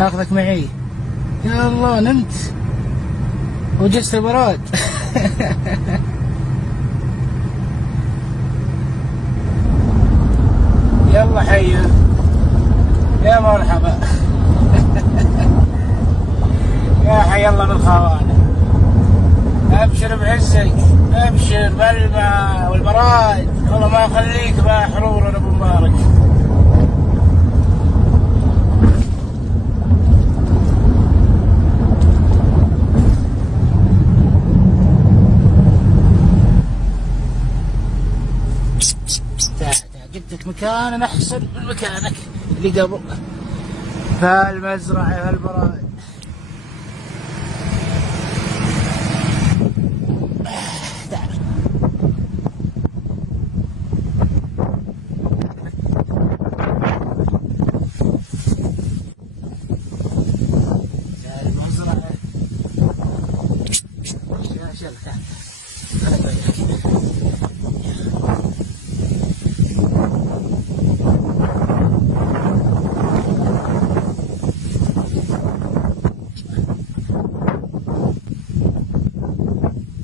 اخذك معي. يا الله نمت وجست البراد. يلا حيو، يا مرحبا. يا حي الله بالخوانة. ابشر بعزك، ابشر بالماء والبراد، والله ما يخليك بقى حرور ابو مبارك. جبتك مكان انا احسن من مكانك اللي قبل. فالمزرعة هالبراد